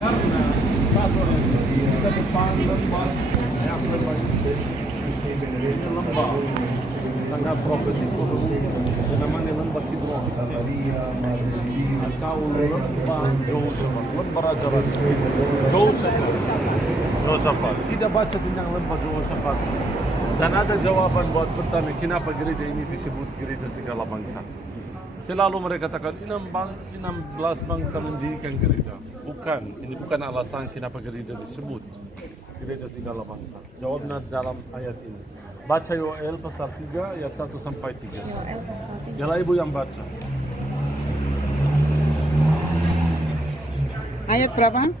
Karena satu kita depan lembah yang lembah ini lembah sangat profetik yang namanya lembah Kidron atau lembah Jehoshaphat, lembah Raja Rasul Jehoshaphat. Kita baca tentang lembah Jehoshaphat dan ada jawaban buat pertanyaan kenapa gereja ini disebut gereja segala bangsa. Selalu mereka katakan 16 bangsa mendirikan gereja. Ini bukan alasan kenapa gereja disebut gereja segala bangsa. Jawabnya dalam ayat ini. Baca Yoel pasal 3 ayat 1 sampai 3. Yoel pasal 3. Yalah ibu yang baca. Ayat berapa?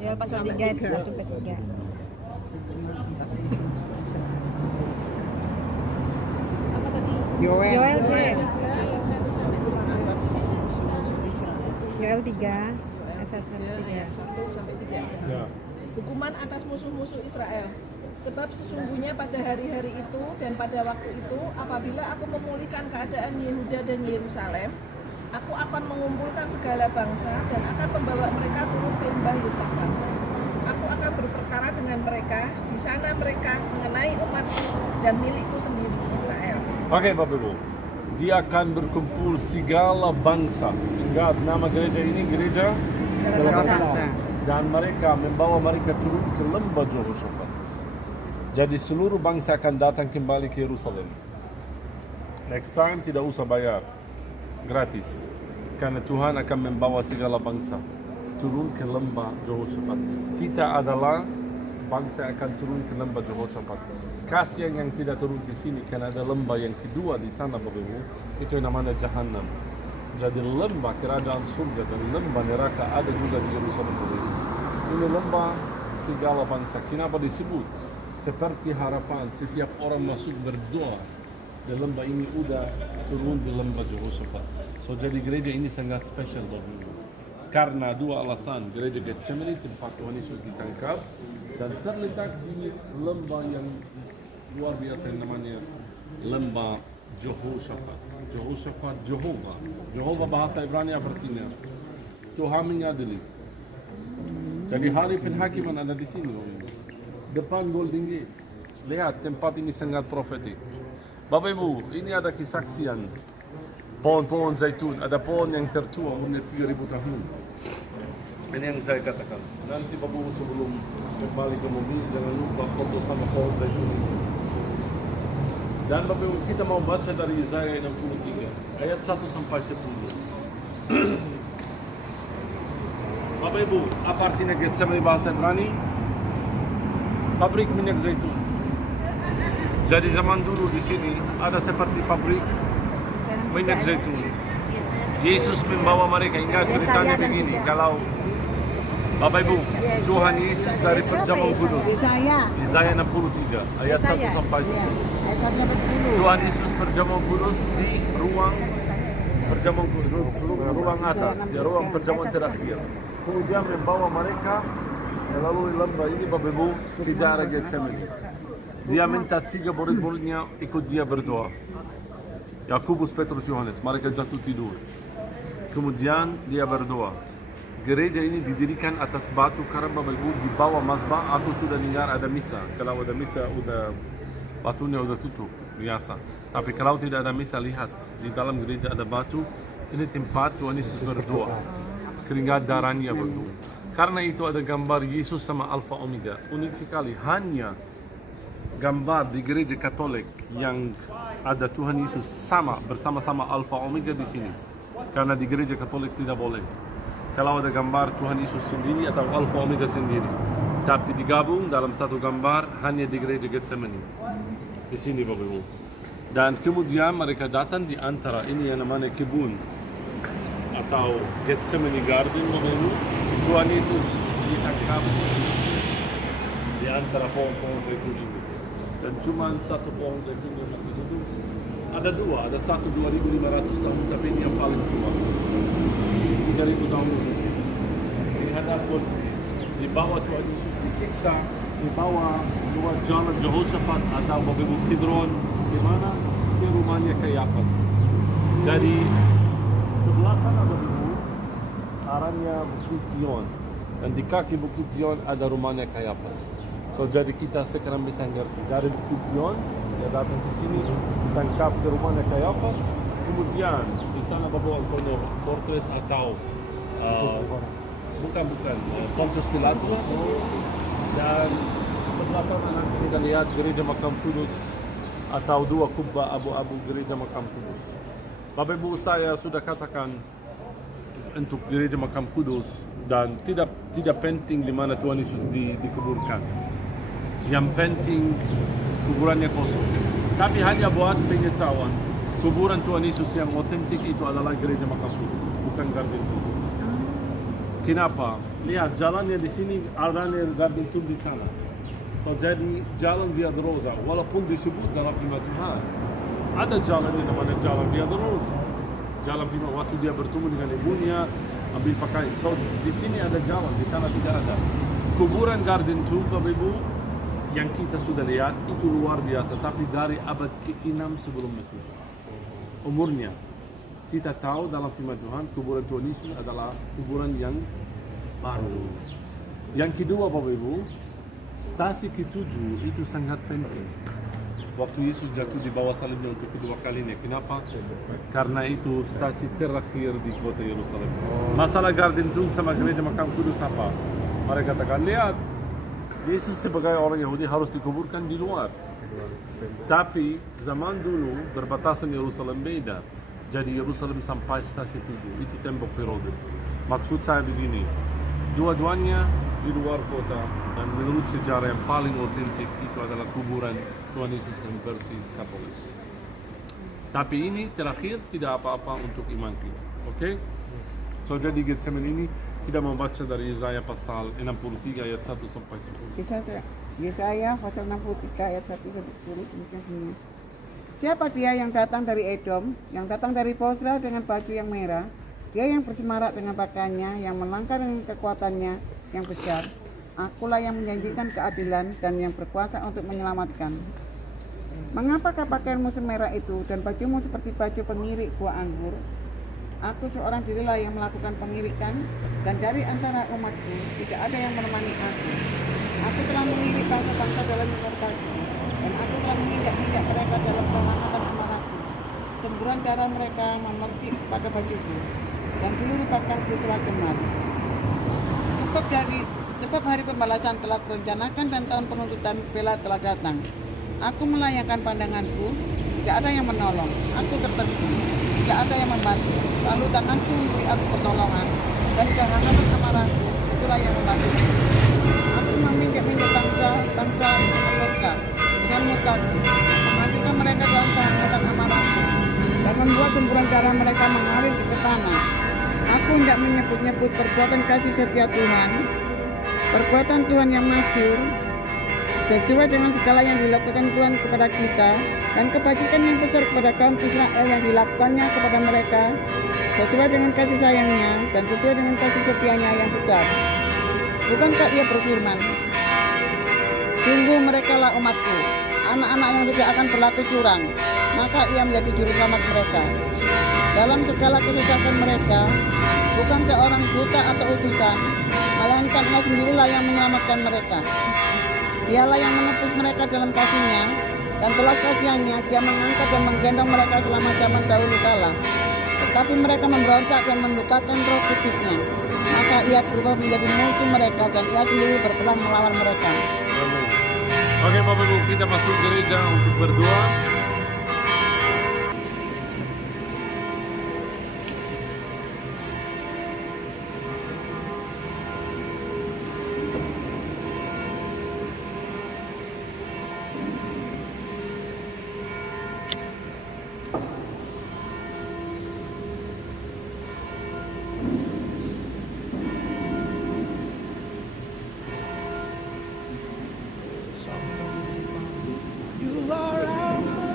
Yoel pasal 3 ayat 1 sampai 3. Apa tadi? Yoel. Yoel 3 ayat 1 sampai 3. Ya. Hukuman atas musuh-musuh Israel. Sebab sesungguhnya pada hari-hari itu dan pada waktu itu, apabila aku memulihkan keadaan Yehuda dan Yerusalem, aku akan mengumpulkan segala bangsa dan akan membawa mereka turun ke lembah Yosafat. Aku akan berperkara dengan mereka, di sana mereka mengenai umatku dan milikku sendiri Israel. Oke Bapak Ibu, dia akan berkumpul segala bangsa. Ingat nama gereja ini gereja Segala bangsa. dan mereka membawa mereka turun ke lembah Jehoshaphat. Jadi seluruh bangsa akan datang kembali ke Yerusalem. Next time tidak usah bayar, gratis. Karena Tuhan akan membawa segala bangsa turun ke lembah Jehoshaphat. Kita adalah bangsa yang akan turun ke lembah Jehoshaphat. Kasihan yang tidak turun ke sini karena ada lembah yang kedua di sana Bapak Ibu. Itu yang namanya Jahannam. Jadi lembah kerajaan surga dan lembah neraka ada juga di Yerusalem. Ini lembah segala bangsa. Kenapa disebut? Seperti harapan setiap orang masuk berdoa di lembah ini udah turun di lembah Jehoshaphat. So jadi gereja ini sangat spesial Bapak Ibu. Karena dua alasan. Gereja Getsemani tempat Tuhan Yesus ditangkap dan terletak di lembah yang luar biasa yang namanya lembah Jehoshaphat. Jehoshaphat, Jehovah. Jehovah bahasa Ibrani artinya Tuhan mengadili. Jadi hari penghakiman ada di sini. Depan Golden Gate. Lihat tempat ini sangat profetik. Bapak Ibu, ini ada kesaksian. Pohon-pohon zaitun, ada pohon yang tertua umurnya 3000 tahun. Ini yang saya katakan. Nanti Bapak Ibu sebelum kembali ke mobil jangan lupa foto sama pohon zaitun. Dan Bapak Ibu kita mau baca dari Yesaya 63 ayat 1 sampai 10. Bapak Ibu, apa artinya Getsemani bahasa Ibrani? Pabrik minyak zaitun. Jadi zaman dulu di sini ada seperti pabrik minyak zaitun. Yesus membawa mereka, ingat ceritanya begini, kalau Bapak Ibu, Tuhan Yesus dari perjamuan kudus. Yesaya 63 ayat 1 sampai 10. Ayat 1 sampai 10. Tuhan Yesus perjamuan kudus di ruang perjamuan ruang atas, ya ruang perjamuan terakhir. Kemudian membawa mereka melalui lembah ini Bapak Ibu tidak ada Getsemani. Dia minta 3 murid-muridnya ikut dia berdoa. Yakobus, Petrus, Yohanes, mereka jatuh tidur. Kemudian dia berdoa. Gereja ini didirikan atas batu karena Bapak Ibu di bawah mazbah aku sudah dengar ada misa. Kalau ada misa udah batunya udah tutup biasa. Tapi kalau tidak ada misa lihat di dalam gereja ada batu. Ini tempat Tuhan Yesus berdoa. Keringat darahnya berdoa. Karena itu ada gambar Yesus sama Alfa Omega. Unik sekali. Hanya gambar di gereja Katolik yang ada Tuhan Yesus sama bersama-sama Alfa Omega di sini. Karena di gereja Katolik tidak boleh. Kalau ada gambar Tuhan Yesus sendiri atau Alfa Omega sendiri. Tapi digabung dalam satu gambar hanya di gereja Getsemani. Di sini Bapak Ibu. Dan kemudian mereka datang di antara ini yang namanya kebun atau Getsemani Garden Bapak Ibu. Tuhan Yesus ditangkap di antara pohon-pohon zaitun ini. Dan cuma satu pohon zaitun yang masih hidup. Ada dua, ada satu 2500 tahun tapi ini yang paling tua. 3000 tahun di hadapan di bawah Tuhan Yesus disiksa di bawah dua jalan Jehoshaphat atau Bapak Ibu Kidron di mana di rumahnya Kayafas. Jadi sebelah kanan Bapak Ibu arahnya Bukit Zion dan di kaki Bukit Zion ada rumahnya Kayafas. So jadi kita sekarang bisa ngerti dari Bukit Zion dia datang ke sini, ditangkap ke rumahnya Kayafas, kemudian di sana Bapak Antonio fortress atau bukan Pontius Pilatus, dan sebelah sana nanti kita lihat gereja Makam Kudus atau dua kubah abu-abu gereja Makam Kudus. Bapak Ibu, saya sudah katakan untuk gereja Makam Kudus dan tidak penting di mana Tuhan Yesus dikuburkan. Yang penting kuburannya kosong. Tapi hanya buat pengetahuan, kuburan Tuhan Yesus yang otentik itu adalah gereja Makam Kudus, bukan Garden Tomb. Kenapa? Lihat jalannya di sini, adanya Garden Tomb di sana. So jadi jalan Via Dolorosa, walaupun disebut dalam firman Tuhan, ada jalan yang namanya jalan Via Dolorosa. Jalan firman waktu dia bertemu dengan ibunya, ambil pakaian. So di sini ada jalan, di sana tidak ada. Kuburan Garden Tomb, Bapak Ibu, yang kita sudah lihat itu luar biasa, tapi dari abad ke-6 sebelum Mesias. Umurnya kita tahu dalam firman Tuhan kuburan Tuhan Yesus adalah kuburan yang baru. Yang kedua, Bapak Ibu, stasi ke-7 itu sangat penting. Waktu Yesus jatuh di bawah salibnya untuk kedua kalinya. Kenapa? Karena itu stasi terakhir di kota Yerusalem. Masalah Garden Tomb sama gereja Makam Kudus apa? Mereka katakan, lihat, Yesus sebagai orang Yahudi harus dikuburkan di luar. Tapi zaman dulu berbatasan Yerusalem beda. Jadi Yerusalem sampai stasi 7, itu tembok Herodes. Maksud saya begini, dua-duanya di luar kota, dan menurut sejarah yang paling otentik itu adalah kuburan Tuhan Yesus yang versi Katolik. Tapi ini terakhir tidak apa-apa untuk iman kita. Oke? So jadi Getsemani ini kita membaca dari Yesaya pasal 63 ayat 1 sampai 10. Yesaya pasal 63 ayat 1 sampai 10 demikian bunyinya. Siapa dia yang datang dari Edom, yang datang dari Bosra dengan baju yang merah, dia yang bersemarak dengan pakaiannya, yang melangkah dengan kekuatannya yang besar. Akulah yang menjanjikan keadilan dan yang berkuasa untuk menyelamatkan. Mengapakah pakaianmu semerah itu dan bajumu seperti baju pengirik buah anggur? Aku seorang dirilah yang melakukan pengirikan, dan dari antara umatku tidak ada yang menemani aku. Aku telah mengirik bangsa-bangsa dalam murkaku, dan aku telah menginjak-injak mereka dalam kehangatan amarahku. Semburan darah mereka memercik pada bajuku, dan seluruh pakaianku telah cemar. Sebab hari pembalasan telah direncanakan dan tahun penuntutan bela telah datang. Aku melayangkan pandanganku, tidak ada yang menolong. Aku tertegun, tidak ada yang membantu. Lalu tanganku memberi aku pertolongan, dan kehangatan amarahku itulah yang membantu. Aku meminjak-minjak bangsa mereka dengan murkaku, menghancurkan mereka dalam kehangatan amarahku, dan membuat semburan darah mereka mengalir ke tanah. Aku hendak menyebut-nyebut perbuatan kasih setia Tuhan, perbuatan Tuhan yang masyhur, sesuai dengan segala yang dilakukan Tuhan kepada kita, dan kebajikan yang besar kepada kaum Israel yang dilakukannya kepada mereka, sesuai dengan kasih sayangnya dan sesuai dengan kasih setianya yang besar. Bukankah ia berfirman, sungguh merekalah umatku, anak-anak yang tidak akan berlaku curang, maka ia menjadi juru selamat mereka. Dalam segala kesesakan mereka, bukan seorang duta atau utusan, melainkan ia sendirilah yang menyelamatkan mereka. Dialah yang menebus mereka dalam kasih-Nya, dan belas kasihan-Nya dia mengangkat dan menggendong mereka selama zaman dahulu kala. Tetapi mereka memberontak dan mendukakan Roh Kudus-Nya, maka ia berubah menjadi musuh mereka, dan ia sendiri berperang melawan mereka. Amin. Oke Bapak Ibu, kita masuk gereja untuk berdoa. You are Alpha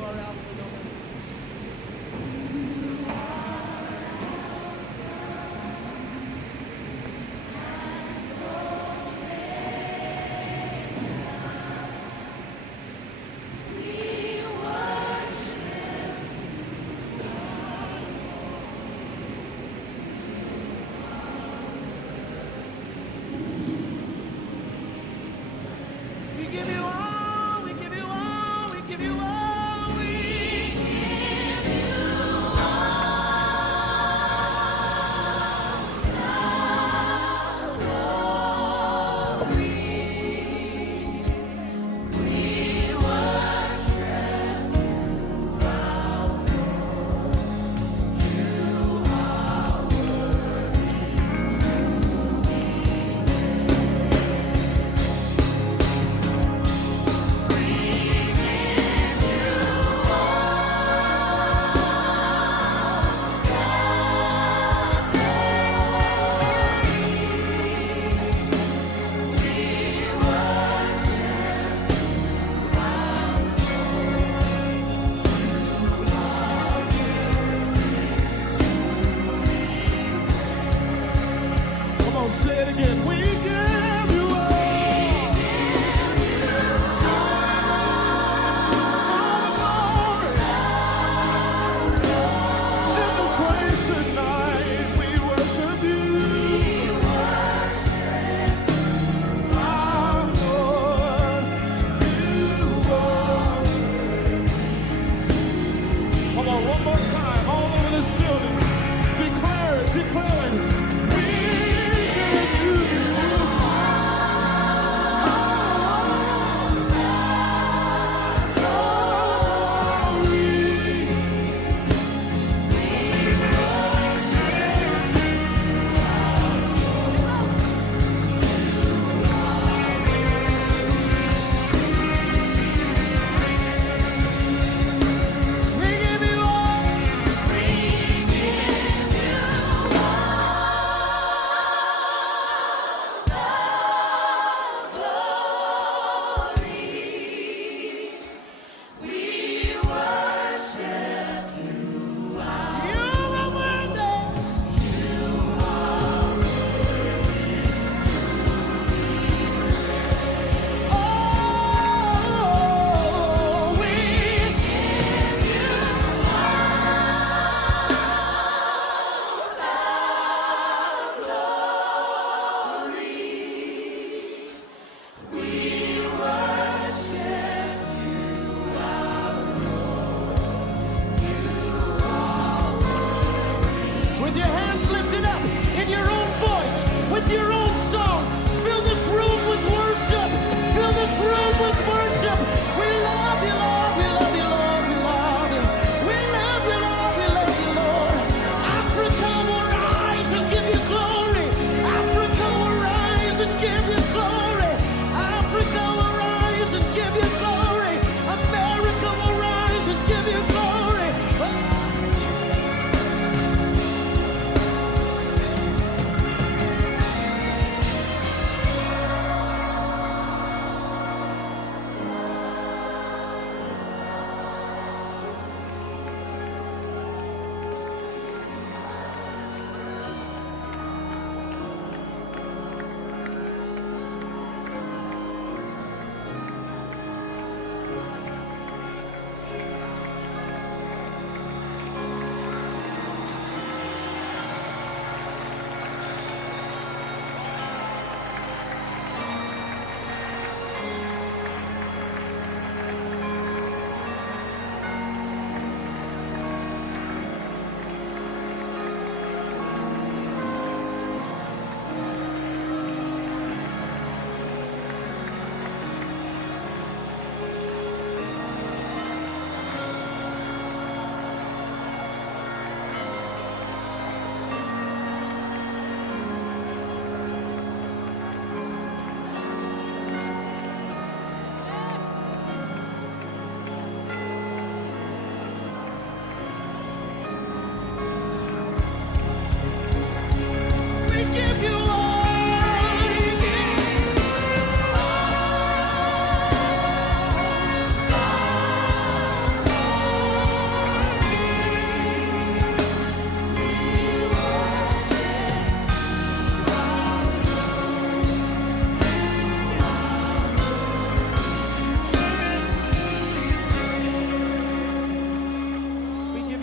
are Alpha and Omega. We give you all, we give you all, we give you all, we give you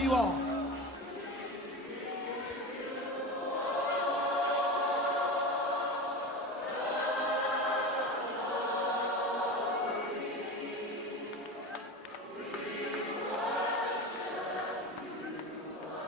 you all.